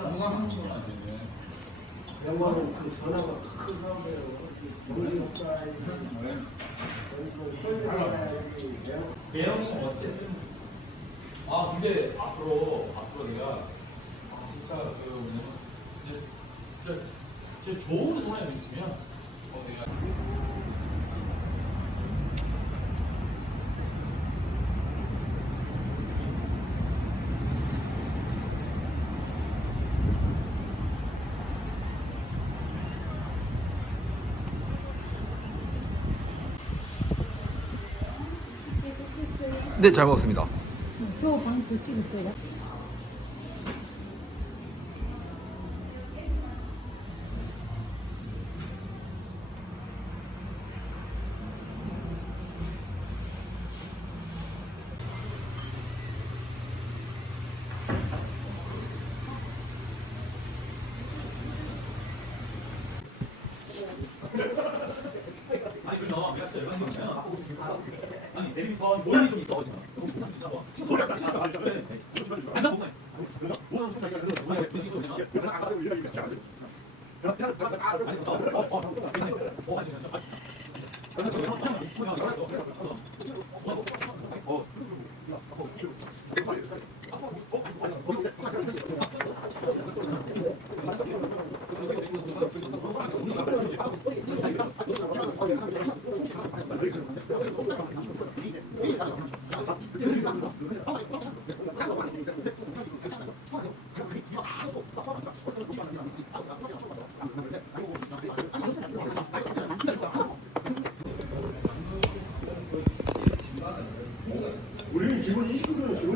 누가 안 되네. 영화는 그 전화가 큰 사람이에요. 우리 국가에 내용은 어쨌든 아 근데 앞으로 앞으로 내가 아, 진짜 그 진짜 진짜 좋은 사람이 있으면 어 내가 네, 잘 먹었습니다. 저 방도 찍었어요. 아니 그럼 너가 미학교 이런 거면 아니 데뷔턴 몰리 좀 있어 노래 안 나와 안 나와 우리는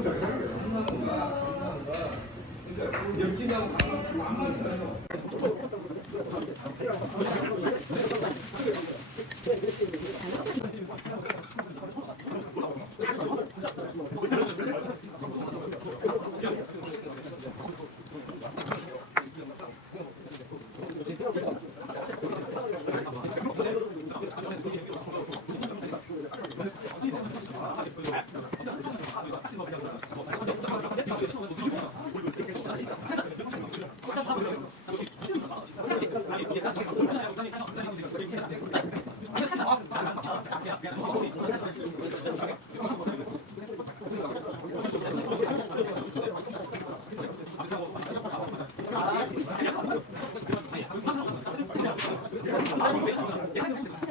기본 20kg는 기본 작성이에요. 누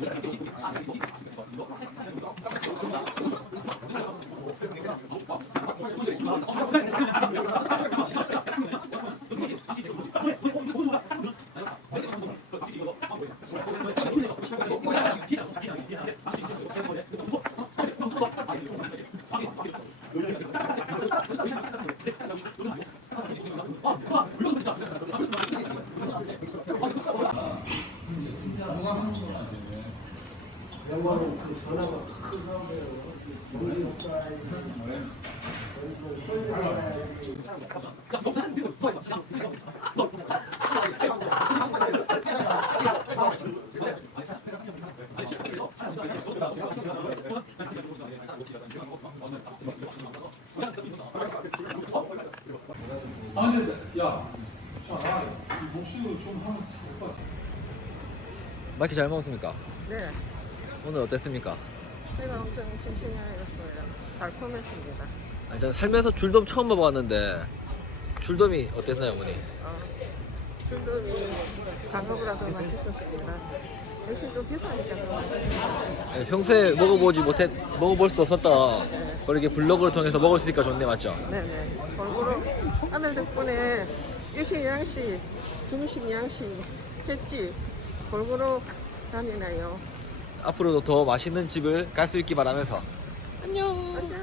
되네. 영화는 그 전화가 큰 사람이에요. 우리 아 근데 야 자, 이 목소리 좀 하면 좋을 것 같아 마이크 잘 먹었습니까? 네, 오늘 어땠습니까? 회가 엄청 싱싱해졌어요. 달콤했습니다. 아니, 저는 살면서 줄돔 처음 먹어봤는데 줄돔이 어땠나요, 어머니? 어, 술돔이 장어보다 더 맛있었습니다. 대신 좀 비싸니까 더 맛있어요. 아니, 평소에 먹어보지 못했, 먹어볼 수 없었던 걸 이렇게 블로그를 통해서 먹을 수 있으니까 좋네, 맞죠? 네네. 골고루 아들 덕분에 일식 양식, 중식 양식 했지. 골고루 다니네요. 앞으로도 더 맛있는 집을 갈 수 있기 바라면서 안녕.